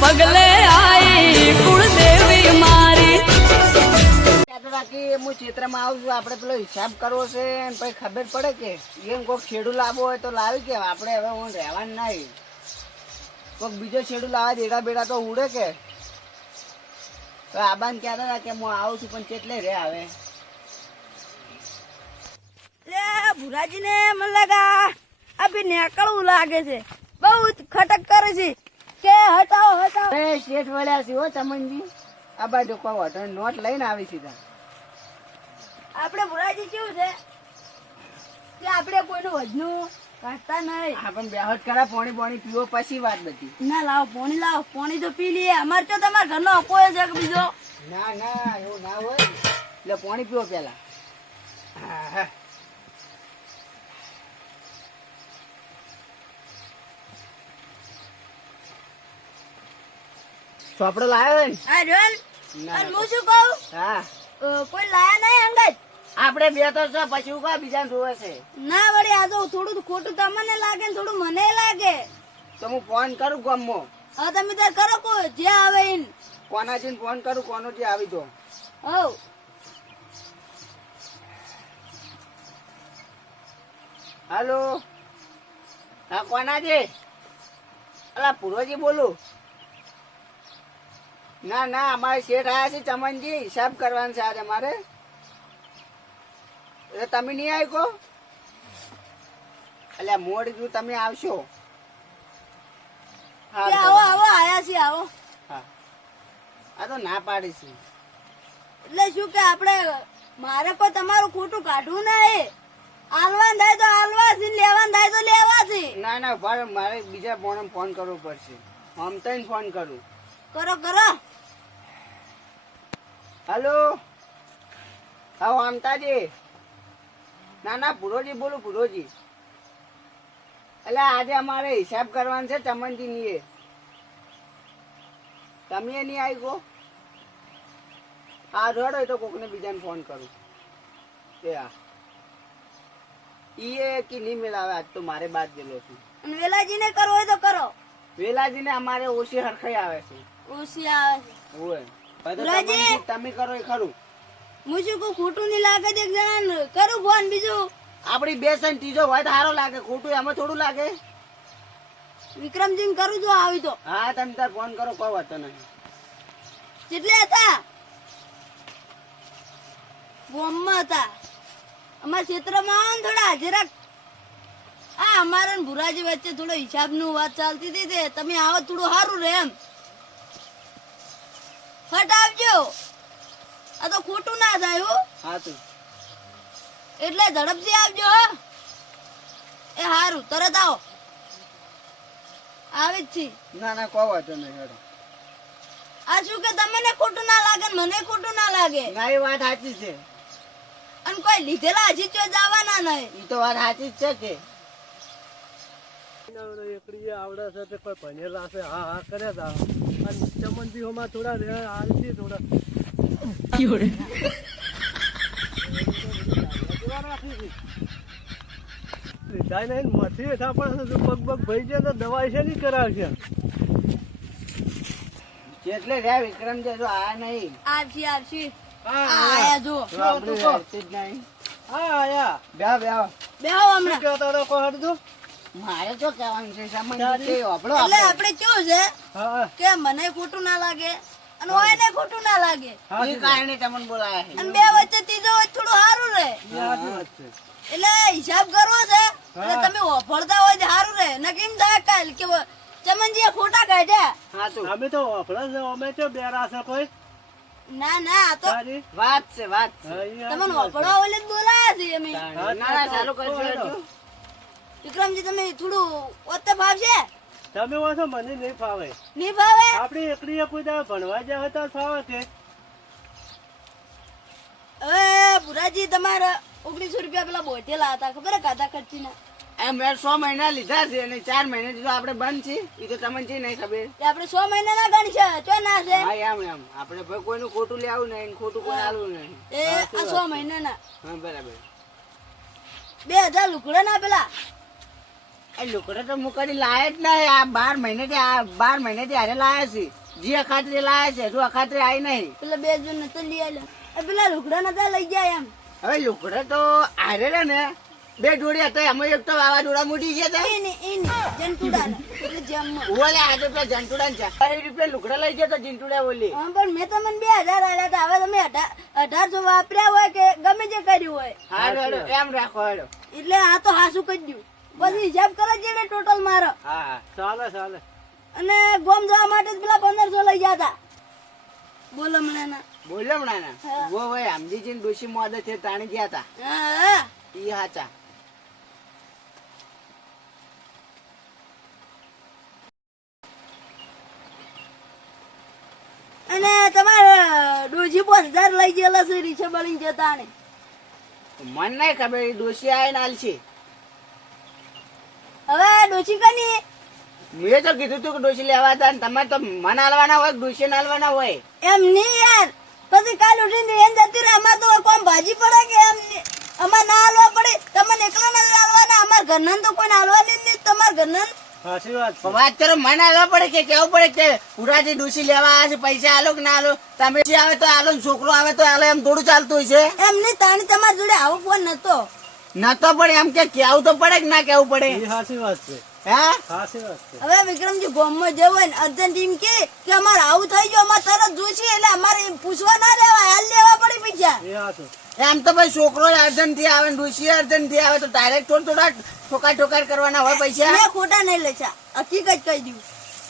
પગલે આઈ કુળદેવી મારી હું ક્ષેત્રમાં આવું છું, આપણે પેલો હિસાબ કરવો છે પછી ખબર પડે કે એમ કોઈક શેડ્યુલ લાવવો હોય તો લાવી કે આપણે હવે હું રહેવાનું નહીં. કોઈક બીજો શેડ્યુલ આવે દેડા બેડા તો ઉડે કે આબાને કહેતા હતા કે હું આવું છું પણ કેટલે રે આવે ભુરાજી ને મને લાગા અભી નીકળવું લાગે છે, બહુ ખટક કરે છે કે હટાવો હટાવો. શેઠ વળ્યા છે હો ચમનજી, આ બાજુ કોઈ નોટ લઈને આવી સીધા. આપણે ભુરાજી કેવું છે કે આપણે કોઈનું વજનું કાઢતા નહીં. પણ બેહટ કરા પાણી પાણી પીવો પછી વાત બધી. ના લાવો પાણી તો પી લઈએ. અમારે તો તમારા ઘરનો અપો છે કે બીજો? ના ના એવું ના હોય, એટલે પાણી પીવો પેલા. ચોપડો લાવ્યો ને? હા જોન. અને હું શું કહું, હા કોઈ લાયા નહીં અંગત? આપણે બે તો છો, પછી ઉભા બીજા જોવે છે. ના વળી આ તો થોડું ખોટું તમને લાગે ને થોડું મને લાગે. તો હું ફોન કરું ગામમાં. હા તમે તાર કરો કો જે આવે એને. કોનાજીને ફોન કરું, કોનો જે આવી તો. હવ હાલો, હા કોનાજી? અલા પૂર્વજી બોલું. ના ના અમારે શેઠ આવ્યા છે ચમનજી, હિસાબ કરવાનું છે આજે મારે. એટલે તમે નહીં આવી કહો? એટલે મોડી તું તમે આવશો. આવો આવો આયા છીએ આવો. હા આ તો ના પાડી છે. એટલે શું કે આપણે મારે કોઈ તમારું ખોટું કાઢવું નહીં. આલવાન થાય તો આલવા છે, લેવાન થાય તો લેવા છે. ના ના ભાઈ મારે બીજા ફોન ફોન કરવો પડશે. આમ તો ફોન કરું. કરો કરો. હલો હા અમતાજી. ના ના પૂરોજી બોલું પૂરોજી. એટલે આજે અમારે હિસાબ કરવાનો છે ચમનજી ની. તમે નહીં આવી ગો? હા રડો તો કોકને બીજાને ફોન કરું. ઈએ કે નહીં મેળાવે આજ તો મારે બાદ ગયેલો છું. અને વેલાજીને કરવો હોય તો કરો. વેલાજીને અમારે ઓછી હરખાઈ આવે છે. ઓછી આવે છે. હોય વેલાજી! તમે કરો એ ખરું. હું શું કહું, ખોટું નહીં લાગે તો એક જણા કરું ફોન. બીજું આપડી બે સન ત્રીજો હોય તો સારો લાગે, ખોટું એમાં થોડું લાગે. વિક્રમજી કરું જો આવી તો. હા તમે તાર ફોન કરો, કોઈ વાતો નહીં. કેટલે હતા? ગામમાં હતા. અમારા ક્ષેત્રમાં આવો ને થોડા જરાક. આ અમારા ને ભુરાજી વચ્ચે થોડો હિસાબ નું વાત ચાલતી હતી તે તમે આવો થોડું સારું રે એમ. ફટ આવજો, આ તો ખોટું ના થાય હો. હા તું એટલે ઝડપથી આવજો હો. એ સારું, તરત આવો. આવી જ છી. ના ના કોઈ વાતો નહીં. હેડો. આ શું કે તમને ખોટું ના લાગે ને મને ખોટું ના લાગે. ના એ વાત સાચી છે. અને કોઈ લીધેલા હજી ચો જવાના નહીં. એ તો વાત સાચી જ છે કે એકડી આવડે છે તે કોઈ ભણેલા છે. હા હા કર્યા હતા. અને ચમનજીઓમાં થોડા હાલથી થોડા લીધા નહીં મથી હેઠા પણ પગ પગ ભાઈ છે તો દવાઈ છે નહીં કરાવશે. જેટલે રહ્યા વિક્રમજી જો આયા નહીં. આવશી આવશી. આયા જો. તો આપણે રહેતી જ નહીં. હા આયા બેહો બેહો. બેહો હમણાં. તારો કોઈ હડતું મારે શું કહેવાનું છે ચમનજી કે વાપરો એટલે આપણે કેવું છે હા કે મને ખોટું ના લાગે અને ઓયને ખોટું ના લાગે. એ કારણે તમને બોલાયા છે. અને બે વચ્ચે ત્રીજો હોય થોડું સારું રહે. સાચી વાત છે. એટલે હિસાબ કરવો છે એટલે તમે ઓફળતા હોય તો સારું રહે. ન કેમ થાય કાલ કે ચમનજી ખોટા કાઢ્યા. હા તું અમે તો વાપરા છે. અમે તો બેરા છે કોઈ ના ના આ તો તારી વાત છે વાત છે. તમને ઓફળવા ઓલે જ બોલાયા છે અમે. ના ના ચાલુ કરજો હજુ. વિક્રમજી તમે થોડું ઓતે ભાવશે? તમે વાંચો મને નહીં ફાવે. નહીં ભાવે? આપડી એકડી કોઈ દાડો ભણવા જાય હતા ફાવે છે. હવે ભુરાજી તમારા 1900 રૂપિયા પેલા બોતેલા હતા ખબર કાધા ખર્ચીના. એમ મેં 6 મહિના લીધા છે અને 4 મહિના તો આપણે બંધ છે. એ તો તમને છે નહીં ખબર. તે આપણે 6 મહિના ના ગણી છે ચો ના છે. હા એમ એમ આપણે ભાઈ કોઈનું ખોટું લેવું નહીં, ખોટું કોઈ આલવું નહીં. એ આ 6 મહિના ના હા બરાબર. 2000 લુકડા ના પેલા એ લુગડા તો હું કદી લાયા જ નહીં. આ 12 મહિનેથી હારે લાયા છે. જે અખાત્રી લાયા છે હજુ અખાત્રી આવી નહીં. પેલા 2 જણ નતા લઈ આલ્યા પેલા લુગડા નતા લઈ ગયા એમ હવે લુગડા તો હારે રે ને 2 જોડી હતા. એમાં એક તો વાવાઝોડા મૂડી ગયા હતા. એને જંતુડાના એટલે જેમમાં ઓલે આજે પેલા જંતુડા ને 40 રૂપિયા લુગડા લઈ ગયા તો જંતુડા ઓલી. હા, પણ મેં તમને 2000 આલ્યા હતા. હવે તમે 1800 વાપર્યા હોય કે ગમે જે કર્યું હોય હારું એમ રાખો હાલો. એટલે આ તો હાસું કરી દઉં. પછી હિસાબ કરો જેને ટોટલ મારો. હા ચાલે અને ગોમ જવા માટે જ પેલા 1500 લઈ ગયા હતા બોલો મને બોલો હમણાં વો ભાઈ આમદીજી ને ડોશી મોદે છે તાણી ગયા હતા. હા ઈ હાચા. અને તમારે ડોશી 5000 લઈ ગયેલા છે રીક્ષા બળીને જતા ને મન નહીં ખબર ઈ ડોશી આવીને આલશે. હવે ડોશી કની મેં તો કીધું તું કે ડોશી લેવા હતા ને તમારે તો મન હાલવાના હોય ડોશી ને હાલવાના હોય. એમ નહીં યાર પછી કાલ ઉઠીને એમ જતી રહે અમારે તો કોમ ભાજી પડે કે એમ અમારે ના હાલવા પડે તમને એકલા ના હાલવાના અમારા ઘરના તો કોઈ હાલવાની જ નહીં તમારા ઘરના સાચી વાત છે. વાત કરો મન હાલવા પડે કે કેવું પડે કે પુરાથી ડોશી લેવા આવ્યા છે પૈસા આલો કે ના આલો. તમે જે આવે તો આલો ને છોકરો આવે તો આલો એમ થોડું ચાલતું હોય છે. એમ નહીં તાણી તમારી જોડે આવો ફોન નતો નતો પડે એમ કે કેવું તો પડે કે ના કેવું પડે. એ સાચી વાત છે. હા સાચી વાત છે. હવે વિક્રમજી ગામમાં જવું હોય ને અર્જન્ટ એમ કે અમારે આવું થઈ ગયું અમારે તરત જોઈશે એટલે અમારે પૂછવા ના રહેવાય હાલ લેવા પડે પૈસા એ સાચું. એમ તો ભાઈ છોકરો અર્જન્ટ થી આવે ડોશી અર્જન્ટ થી આવે તો ડાયરેક્ટ થોડા ઠોકાર કરવાના હોય પૈસા. મેં ખોટા નહીં લેશા હકીકત કહી દઉં.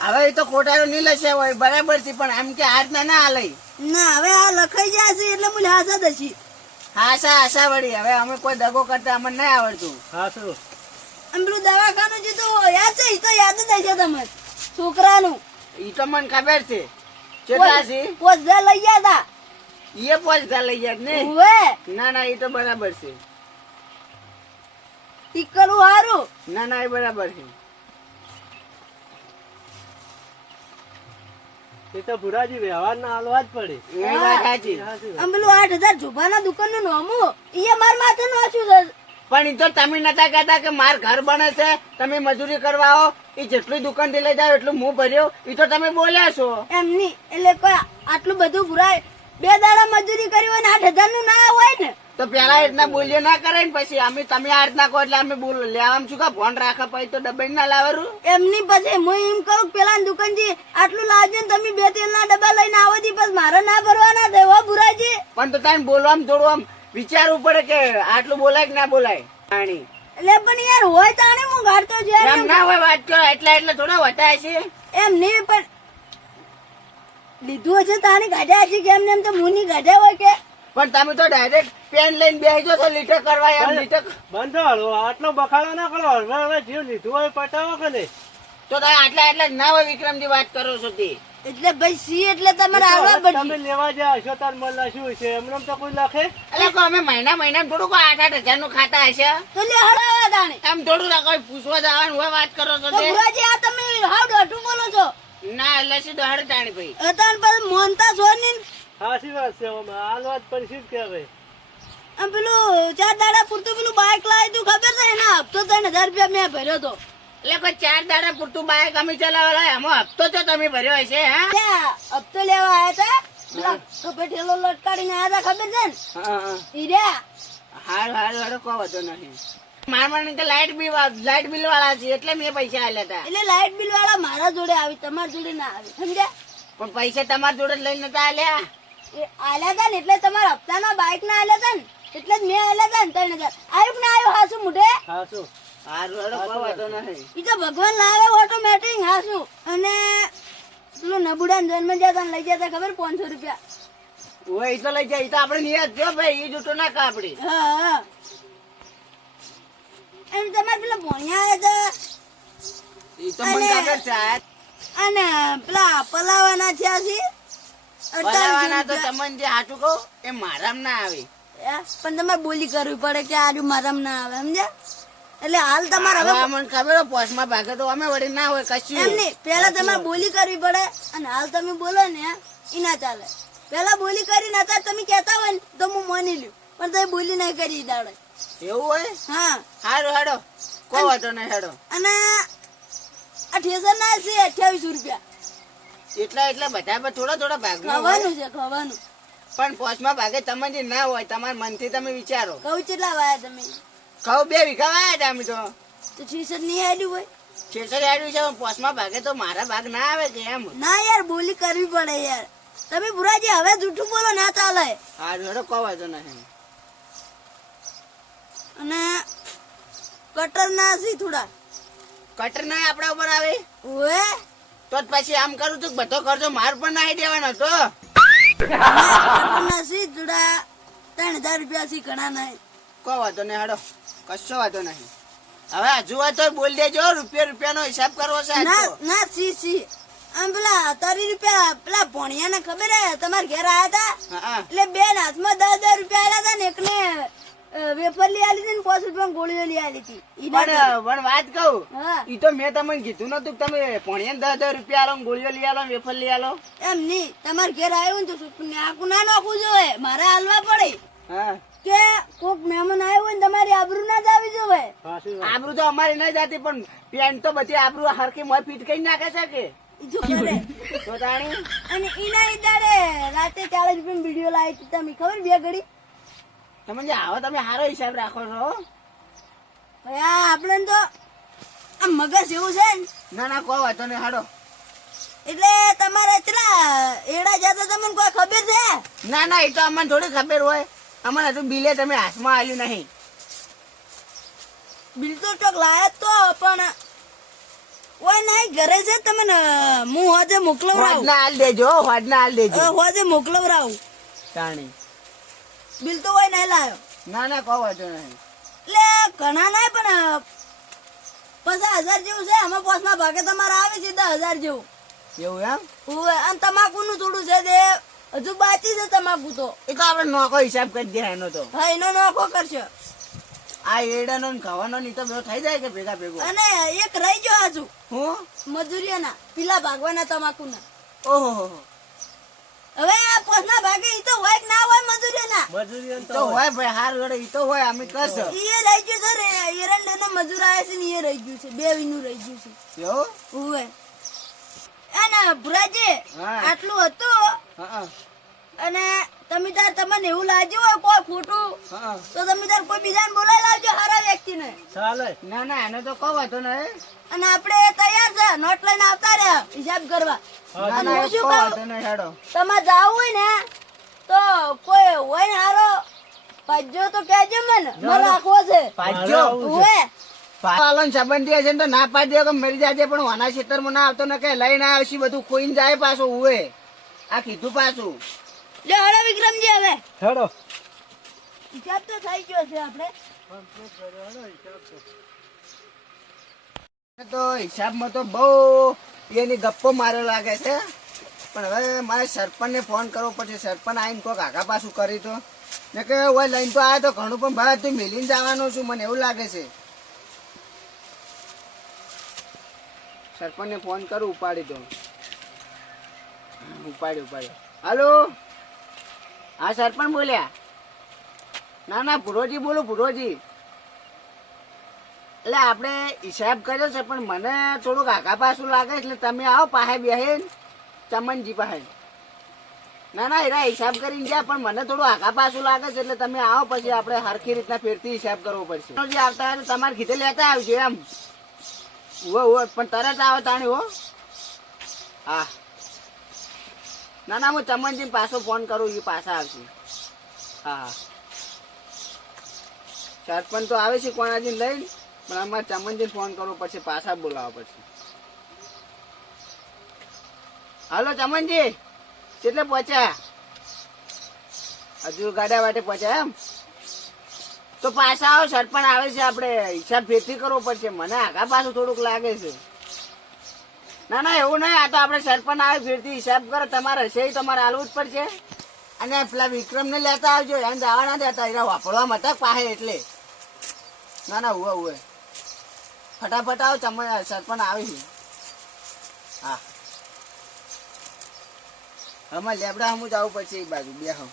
હવે એ તો ખોટાનો નહીં લશે હોય બરાબર છે પણ એમ કે હાથ ના હાલે. ના હવે આ લખાઈ જાય છે એટલે હું હાસા દશી આશા વળી હવે અમે કોઈ દગો કરતા અમને નહીં આવડતું. સાચું. આમ પેલું દવાખાનું જે તો યાદ છે એ તો યાદ જ હશે તમને છોકરાનું ઈ તો મને ખબર છે. કેટલા છે 5000 લઈ ગયા હતા એ પૈસા લઈ જાય ને. હવે ના એ તો બરાબર છે. ઈ કરવું સારું ના એ બરાબર છે. એ તો ભુરાજી વ્યવહાર ના હાલવા જ પડે. એ વાત સાચી. સાચી વાત. આમ પેલું 8000 ઝોભાના દુકાનનું નામું ઈ માર માથે નું ઓછું છે પણ ઈ તો તમે નતા કહેતા કે માર ઘર બને છે તમે મજૂરી કરવા આવો એ જેટલું દુકાન થી લઈ જાવ એટલું હું ભર્યો ઈ તો તમે બોલ્યા છો. એમ નહીં એટલે કોઈ આટલું બધું ભુરાય 2 દાડા મજૂરી કરી હોય ને 8000 નું ના હોય ને તો પેલા એટલા બોલ્યો ના કરે ને પછી અમે તમે આ રીતના કહો એટલે અમે બોલ લેવામાં શું કા ફોન રાખે પછી તો ડબ્બા ના લાવવાનું. એમની પછી હું એમ કહું પેલા દુકાનજી આટલું લાવજો ને તમે 2 તેલના ડબ્બા લઈને આવો દી પછી મારે ના ભરવાના દેવા ભુરાજી. પણ તો તમે બોલવામાં થોડું આમ વિચારવું પડે કે આટલું બોલાય કે ના બોલાય. પાણી એટલે પણ યાર હોય તાણે હું ગાડતો છે એમ ના હોય વાત કરો એટલે થોડા વટાય છે. એમ નહીં પણ લીધું હશે તાણી ગાઢ્યા હશે કેમ ને એમ તો મુની ગાઢ્યા હોય કે પણ તમે તો ડાયરેક્ટ પેન લઈને બેસી જાઓ તો લીટર કરવા એમ લીટર બંધ હાલો આટલો બખાડો ના કરો. હવે જીવ લીધું હોય પટાવો કે નહીં. તો તમે આટલા ના હોય વિક્રમજી વાત કરો છો તે. એટલે ભાઈ સી એટલે તમારે આવવા તમે પડશે લેવા જાય હશો તાર મળે શું છે એમને તો કોઈ લખે. એટલે કહો અમે મહિના થોડું કોઈ 8,000 નું ખાતા હશે તો લે હળાવા તાણે એમ થોડું રાખો પૂછવા જવાનું હોય વાત કરો છો તો તે. ભુરાજી આ તમે હાવ દોઢું બોલો છો ના એટલે સીધો હડ જાણી ભાઈ. અતાન પછી મોનતા છો ને સાચી વાત છે. હાલવા જ પડશે જ કે હવે. આમ પેલું 4 દાડા પૂરતું પેલું બાઇક લાવી તું ખબર છે એના હપ્તો 3000 રૂપિયા મેં ભર્યો તો એટલે કોઈ 4 દાડા પૂરતું બાઈક અમે ચલાવેલા એમાં હપ્તો તો તમે ભર્યો હશે. હા ત્યાં હપ્તો લેવા આયા હતા ખબર ઠેલો લટકાડીને આયા હતા ખબર છે ને ઈ રહ્યા હારું કહો વધો નહીં. મારા મને તો લાઇટ બિલ વાળા છે એટલે મેં પૈસા આલ્યા હતા. એટલે લાઇટ બિલ વાળા મારા જોડે આવી તમારા જોડે ના આવી સમજ્યા પણ પૈસા તમારા જોડે જ લઈને નતા આલ્યા. એ આલ્યા હતા ને એટલે તમારા હપ્તાના બાઇક ના આલ્યા હતા ને એટલે જ મેં આલ્યા હતા ને 3000 આવ્યું કે ના આવ્યું હાસુ મુઢે સાચું. હારું કહો વધો નહીં. ઈ તો ભગવાન લાવે ઓટોમેટિક હાસુ અને પેલું નબુડા જન્મ જતા લઈ જતા ખબર 500 રૂપિયા ઓય ઈ તો લઈ જાય ઈ તો આપણે નિયત જો ભાઈ ઈ જૂઠું ના કાપડી. હા એમ તમારે પેલા ભણ્યા હતા ઈ તો મને ખબર છે. અને પેલા પલાવાના થયા છે બોલાવાના તો તમને જે હાચું કહું એ મારામ ના આવે. પણ તમારે બોલી કરવી પડે કે આજુ મારામ ના આવે સમજ્યા એટલે હાલ તમારે હવે હવે મને ખબર હોય પોસ્ટમાં ભાગે તો અમે વળી ના હોય કશું. એમ નહીં પેલા તમારે બોલી કરવી પડે અને હાલ તમે બોલો ને ઈ ના ચાલે. પેલા બોલી કરીને અત્યારે તમે કહેતા હોય ને તો હું માની લ્યું પણ તમે બોલી નહીં કરી દાડે. એવું હોય હા હારું હાડો કોઈ વાંધો નહીં હેડો. અને આ ઠેસર ના છે 28 રૂપિયા. એટલા બધા પર થોડા ભાગમાં હોય. ખાવાનું છે ખાવાનું. પણ પોચમાં ભાગે તમને જે ના હોય તમારા મનથી તમે વિચારો. કહું કેટલા વાયા તમે? ઘઉં 2 વીઘા વાયા હતા અમે તો. તો ઠેસર નહીં આડ્યું હોય? છેસર આડ્યું છે પણ પોચમાં ભાગે તો મારા ભાગ ના આવે કે એમ. ના યાર બોલી કરવી પડે યાર. તમે ભુરાજી હવે જૂઠું બોલો ના ચાલે. હારું હેડો કોઈ વાંધો નહીં. અને કટર ના છે થોડા. કટર ના આપડા ઉપર આવે ઓએ તો જ પછી આમ કરું તું બધો ખર્ચો માર પણ નાખી દેવાનો હતો. કટર ના છે થોડા 3000 રૂપિયા છે ઘણા નહીં. કોઈ વાંધો નહીં હેડો કશો વાંધો નહીં. હવે હજુ હોય તો બોલ દેજો રૂપિયાનો હિસાબ કરવો છે આજ ના તો. ના સી આમ પેલા 30 રૂપિયા પેલા ભણિયાને ખબર હે તમારા ઘેર આયા હતા હા એટલે બેન હાથમાં 10 રૂપિયા આલ્યા હતા ને એકને વેફર લઈ આલી હતી ને 5 રૂપિયા ગોળીઓ લઈ આલી હતી. ઈ ના પણ વાત કહું હા ઈ તો મેં તમને કીધું નતું કે તમે ભણ્યા 10 રૂપિયા આલો ને ગોળીઓ લઈ આલો ને વેફર લઈ આલો. એમ નહીં તમારે ઘેર આવ્યું ને તો સુપને આખું ના નાખવું જોઈએ મારે હાલવા પડે હા કે કોક મહેમાન આવ્યો હોય ને તમારી આબરૂ ના જ આવી જોઈએ. સાચી વાત. આબરૂ તો અમારી નહીં જાતી પણ પેન્ટ તો બધી આબરૂ હરખી મોય ફીટ કરી નાખે છે કે ઈ જો કરે. તો તાણી અને ઈના ઈ દાડે રાતે 40 રૂપિયા વિડીયો લાવી હતી તમે ખબર 2 ઘડી. તમે જે આવો તમે સારો હિસાબ રાખો છો હો. ભાઈ આ આપણે તો આમ મગજ એવું છે ને ના કોઈ વાંધો નહીં હાડો. એટલે તમારે એટલા એડા જતા તમને કોઈ ખબર છે? ના એ તો અમને થોડી ખબર હોય. અમને હજુ બિલે તમે હાથમાં આવ્યું નહીં. બિલ તો ટોક લાયા જ તો પણ ઓય નહીં ઘરે છે તમને હું હોજે મોકલવરાવું. હોડના હાલ દેજો હોડના હાલ દેજો હોજે મોકલવરાવું. તાણી બિલ તો ઓય નહીં લાયો ના કોઈ વાંધો નહીં. એટલે ઘણા નહીં પણ 50,000 જેવું છે આમાં પોસમાં ભાગે તમારે આવે છે 10,000 જેવું. એવું એમ ઓય અને તમાકુ નું થોડું છે તે હજુ બાકી છે તમાકુ તો. એ તો આપણે નોખો હિસાબ કરી દે એનો તો. હા એનો નોખો કરશે. આ એડાનો ને ખાવાનો ની તો બધો થઈ જાય કે ભેગા ભેગો. અને એક રહી ગયો હજુ હું મજૂરિયાના પેલા ભાગવાના તમાકુના. ઓહો હવે આ પોસના ભાગે ઈ તો હોય કે ના હોય મજૂરિયાના. મજૂરી તો હોય ભાઈ હારું હેડો ઈ તો હોય અમે કશ ઈ રહી ગયું છે રે એરંડાના મજૂર આવે છે ને એ રહી ગયું છે 2 વીનું રહી ગયું છે. એવું ઓય અને ભુરાજી હા. આટલું હતું હા અને તમે તાર તમને એવું લાગ્યું હોય કોઈ ખોટું હા તો તમે તાર કોઈ બીજાને બોલાવી લાવજો હારા વ્યક્તિને. ચાલે. ના એને તો કહો વાંધો નહીં. અને આપણે તૈયાર છે નોટ લઈને આવતા રહ્યા હિસાબ કરવા. ના અને એ હું શું કહો કહું વાંધો નહીં હેડો. તમારે જાવું હોય ને તો કોઈ હોય ને હારો પાજો તો કહેજો મને મારે રાખવો છે. પાજો ઓય પાલન સંબંધી છે ને તો ના પાડી દે કે મરી જાય પણ વાના ખેતરમાં ના આવતો ને કે લઈને આવશે બધું ખોઈને જાય પાછું ઉવે આ કીધું પાછું. લે હળો વિક્રમજી હવે હેડો. હિસાબ તો થઈ ગયો છે આપણે. તો હિસાબમાં તો બહુ એની ગપ્પો માર્યો લાગે છે પણ હવે મારે સરપંચને ફોન કરવો પડશે. સરપંચ આવીને કોઈક આગા પાછું કરી તો ને કે ઓય લઈને તો આવ્યો તો ઘણું પણ ભાઈ તું મિલીને જવાનું છું મને એવું લાગે છે. સરપંચને ફોન કરું ઉપાડી દો. ઉપાડ્યો હાલો હા સરપંચ બોલ્યા. ના ભુરોજી બોલું ભુરોજી. એટલે આપણે હિસાબ કર્યો છે પણ મને થોડુંક આગા પાછું લાગે એટલે તમે આવો પાસે બેહીન ચમનજી પાસે. ના એરા હિસાબ કરીને ગયા પણ મને થોડું આગા પાછું લાગે છે એટલે તમે આવો પછી આપણે હરખી રીતના ફેરથી હિસાબ કરવો પડશે. જે આવતા હોય તમારે કીધે લેતા આવજો એમ. ઓ પણ તરત આવો તાણી હો. હા ના હું ચમનજી પાછો ફોન કરું એ પાછા આવશે. હા સરપંચ તો આવે છે કોણાજી લઈને પણ અમારે ચમનજી ફોન કરવો પડશે પાછા બોલાવવા પડશે. હાલો ચમનજી કેટલે પહોંચ્યા? હજુ ગાડા વાટે પહોંચ્યા એમ તો પાછા આવો. સરપંચ આવે છે આપણે હિસાબ ફેરથી કરવો પડશે. મને આગા પાછું થોડુંક લાગે છે. ના એવું નહીં આ તો આપણે સરપંચ આવે ફેરથી હિસાબ કરો. તમારે હશે તમારે હાલવું જ પડશે. અને પેલા વિક્રમને લેતા આવજો એને જવા ના દેતા એના વાપરવામાં હતા પાસે એટલે. ના ઉવે ફટાફટ આવો સરપંચ આવે છે. હા આમાં લેબડા હમું જ આવવું પડશે એ બાજુ બે હમ.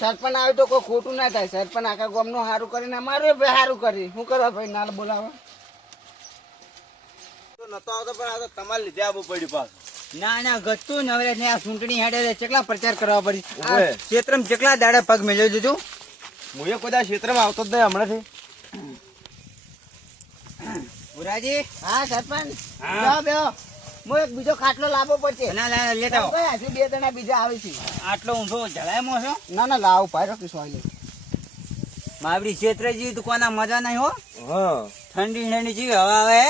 સરપંચ આવે તો કોઈ ખોટું ના થાય. સરપંચ આખા ગામનું સારું કરીને અમારું સારું કરી. શું કરવા ભાઈ નાલ બોલાવો? નતો આવતો પણ આ તો તમારે લીધે આવવું પડ્યું પાછું. ના ના ગતું નવરે ને આ ચૂંટણી હેડે છે. કેટલા પ્રચાર કરવા પડી ઓવે. ક્ષેત્રમાં કેટલા દાડે પગ મેળ્યો દીધું. હું એ કોઈ ક્ષેત્રમાં આવતો જ નહીં હમણાંથી. ભુરાજી હા સરપંચ હા. બેહો બેહો. હું એક બીજો ખાટલો લાવવો પડશે. ના ના લેતા આવો. ભાઈ, હજી 2 જણા બીજા આવે છે. આટલો ઊંધો જલાયમાં છો ના ના લાવો પાડો કે સોયલે. માવડી ક્ષેત્ર જેવી તો કોના મજા નહીં હો. હા ઠંડી ઠંડી જેવી હવા આવે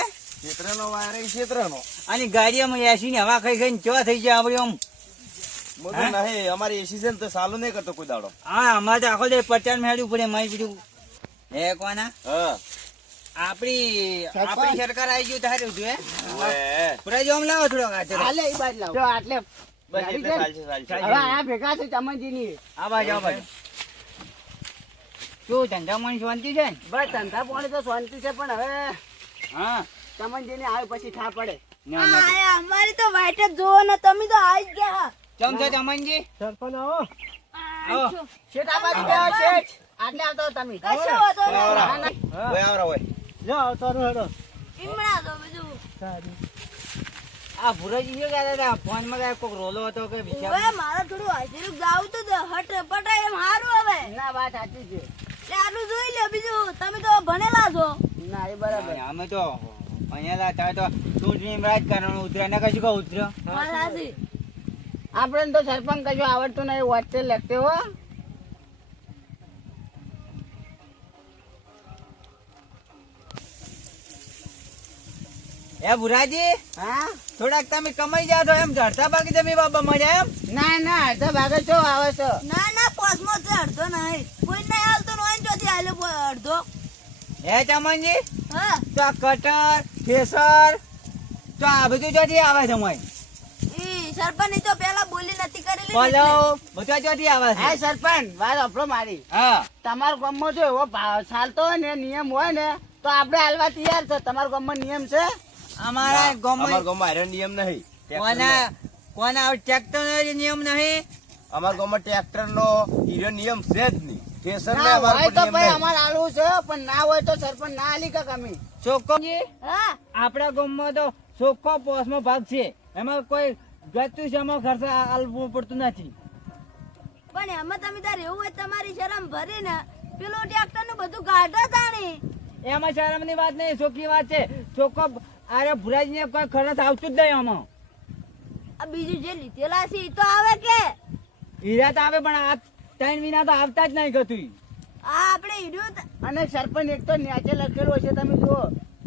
ક્ષેત્રનો વાયર ક્ષેત્રનો. અને ગાડીમાં એસી ની હવા ખાઈ ખાઈને કેવા થઈ જાય આપડે આમ. હું તો નહીં અમારી એસી છે ને તો ચાલુ નહીં કરતો કોઈ દાડો. હા અમારે તો આખો દે પ્રચાર માં હેડવું પડે. મારી બીજું હે કોના હા આપણી સરકાર આવી ગયું તારે હતું હે ઓવે. ભુરાજી આમ લાવો થોડો કાચરો. હાલે એ બાજુ લાવો. જો આટલે બસ ગાડી એટલે છે ને? ચાલશે ચાલશે. હવે આ ભેગા છે ચમનજીની. આ બાજુ આ બાજુ શું ધંધામાં શાંતિ છે ને? બસ ધંધા પાણી તો શાંતિ છે પણ હવે હા ચમનજીને આવે પછી થા પડે. ના ના આ અમારી તો વાઈટ જ જોવો ને તમે તો આવી જ ગયા. ચમ છે ચમનજી સરપંચ આવો. આવો. શેઠ આ બાજુ બેહો શેઠ. આટલે આવતો તમે. કશો વાંધો નહીં. આવરા. ના, ના. ઓય આવરા ઓય. જા આવતાનું હેડો. ઈમણા તો બીજું. આ ભુરાજી શું કહેતા હતા ફોન માં કોઈક રોલો હતો કે બીજા હવે મારે થોડું હાજરી ગાવું તો હટ પટાય એમ સારું હવે. ના વાત સાચી છે. એટલે આટલું જોઈ લે બીજું તમે તો ભણેલા છો. ના એ બરાબર. અમે તો અહીંયા તારે તો ચૂંટણી રાજકારણ ઉતરે ને કશું કહું ઉતર્યો વાત સાચી. આપણે તો સરપંચ કશું આવડતું નહીં વાંચતે લખતે હો. એ ભુરાજી હા થોડાક તમે કમાઈ જાઓ તો એમ ચડતા બાકી તમે બાબા મજા એમ ના ના અડધા ભાગે છો આવે છે. ના ના પોસમો છે અડધો નહીં કોઈ નહીં હાલતો હોય ને ચોથી હાલ્યો અડધો. હે ચમનજી હા તો આ કટર થેસર તો આ બધું ચોથી આવે છે મય ઈ સરપંચ તો પેલા બોલી નથી કરેલી ને પલાવ બધા ચોથી આવે હા છે સરપંચ વાત અફરો મારી. હા તમારા ગામમાં જો એવો ચાલતો હોય ને નિયમ હોય ને તો આપણે હાલવા તૈયાર છે. તમારા ગામમાં નિયમ છે? અમારા અમારા ગામમાં ગામમાં આયરન નિયમ નહીં. કોના કોના ટ્રેક્ટર નો નિયમ નહીં. અમારા ગામમાં ટ્રેક્ટરનો હીરો નિયમ છે જ નહીં. સ્ટેશનને ના અમારા હોય પર તો નિયમ ભાઈ નહીં. અમારે હાલવું છે પણ ના હોય તો સરપંચ ના હાલી કે અમે. ચોખ્ખોજી હા આપણા ગામમાં તો ચોખ્ખો પોસમાં ભાગ છે. એમાં કોઈ ગતું છે એમાં ખર્ચ આલવું પડતું નથી. પણ એમાં તમે તાર એવું હોય તમારી શરમ ભરીને પેલું ટ્રેક્ટર નું બધું કાઢો તાણી. એમાં શરમની વાત નહીં, ચોખ્ખી વાત છે. ચોખ્ખો અરે ભુરાજીને કોઈ ખર્ચ આવતું જ નહીં આમાં. આ બીજું જે લીધેલા છે ઈ તો આવે કે હીરા તો આવે પણ આ 3 મહિના તો આવતા જ નહીં ગતું. આ આપણે હીરું અને સરપંચ એક તો નીચે લખેલું હશે તમે જુઓ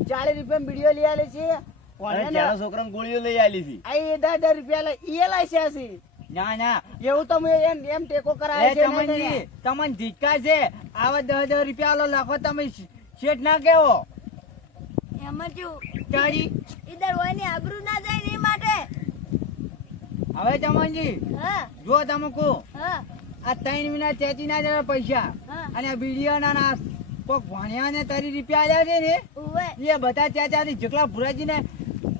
40 રૂપિયા વિડીયો લઈ આલે છે. અને ત્યાંના છોકરાને ગોળીઓ લઈ આલી હતી. આ એ 10 રૂપિયા ઈ લાગ્યા છે. ના ના એવું તો મેં એમ ટેકો એ કરાવે છે નહીં ચમનજી કર્યા. તમને ધિક્કાર છે. આવા 10 રૂપિયા આલો લાખો તમે શેઠ ના કેવો એમાં જો તારી ઈધર હોય ની આબરૂ ના જાય ને એ માટે. હવે ચમનજી હા જો તમે કહો હા આ 3 મહિના ચેતી ના જરા પૈસા હા અને આ બીડીઓના ના કોક ભણ્યા ને 30 રૂપિયા આલ્યા છે ને ઉવે એ બધા ચાચાથી જેટલા ભુરાજી ને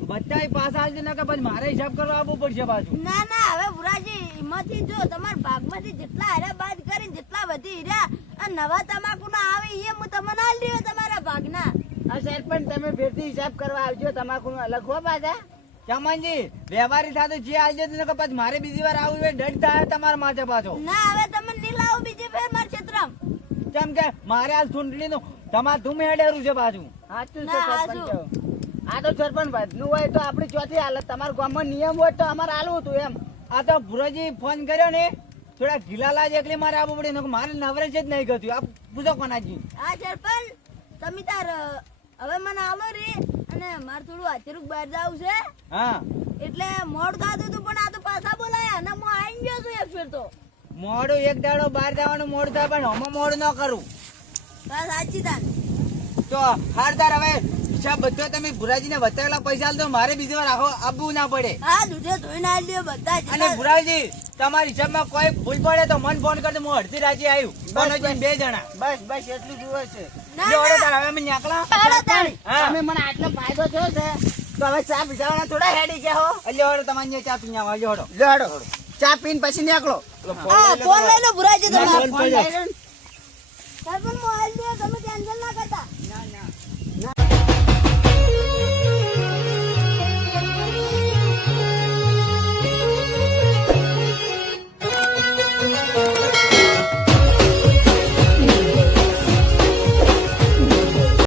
બધા પાછા આવશે ને કે પછી મારે હિસાબ કરવા આવવું પડશે પાછું. ના ના હવે બુરાજી એમાંથી જો તમારા ભાગમાંથી જેટલા હીરા બાદ કરીને જેટલા વધી હીરા અને નવા તમાકુ ના આવે એ હું તમને આલ રહ્યો તમારા ભાગના. આ સરપંચ તમે ફેરથી હિસાબ કરવા આવજો. તમાકુ અલગ હો પાછા. ચમનજી વ્યવહારી થતું જે આવજો ને કે પછી મારે બીજી વાર આવવું હોય દંડ થાય તમારા માથે પાછો. ના હવે તમે નહીં લાવો બીજી ફેર મારા ક્ષેત્રમાં. કેમ કે મારે હાલ ચૂંટણી નું તમારે ધૂમ હેડેરું છે પાછું. સાચું છે ના, સરપંચ. સાચું. આ તો સરપંચ વધનું હોય તો આપણી ચોથી હાલત. તમારા ગામમાં નિયમ હોય તો અમારે હાલવું હતું એમ. આ તો ભુરાજી ફોન કર્યો ને થોડા ઢીલા લાજ એકલી મારે આવવું પડે નકર મારે નવરેજ જ નહીં ગયું. આ પૂછો કોનાજી. આ સરપંચ તમે તાર હવે મને આવો રે અને મારે થોડું હાથેરું બહાર જવું છે હા એટલે મોડ થતું હતું પણ આ તો પાછા બોલાયા અને હું આવી ગયો છું એક ફેર તો. મોડું એક દાડો બહાર જવાનું મોડું થાય પણ હમણાં મોડું ન કરું બસ સાચી તાન. તો હારદાર હવે હિસાબ બધો તમે ભુરાજીને બતાવેલા પૈસા આલ દો મારે બીજી વાર આખો આપવું ના પડે. હા દૂધે ધોઈને આવી લ્યો બધા જ. અને ભુરાજી તમારા હિસાબમાં કોઈ ભૂલ પડે તો મન ફોન કરજો. હું અડધી રાજી આવ્યું પણ 2 જણા બસ બસ એટલું જુએ છે. ના, લ્યો, ના. હવે તાર હવે અમે નીકળા. હાલો તાન. હા. તમે મને આટલો ફાયદો થયો છે તો હવે ચા પીધાવાના થોડા હેડી ગયા હો. અલ્યો હળો તમારે ચા પીને આવો. અલ્યો હળો. લો હેડો. ચા પીને પછી નીકળો હા ફોન લઈ લો ભુરાજી તમારે ફોન લઈ લો ને. સરપંચ મોબાઈલ દે તમે ટેન્શન ના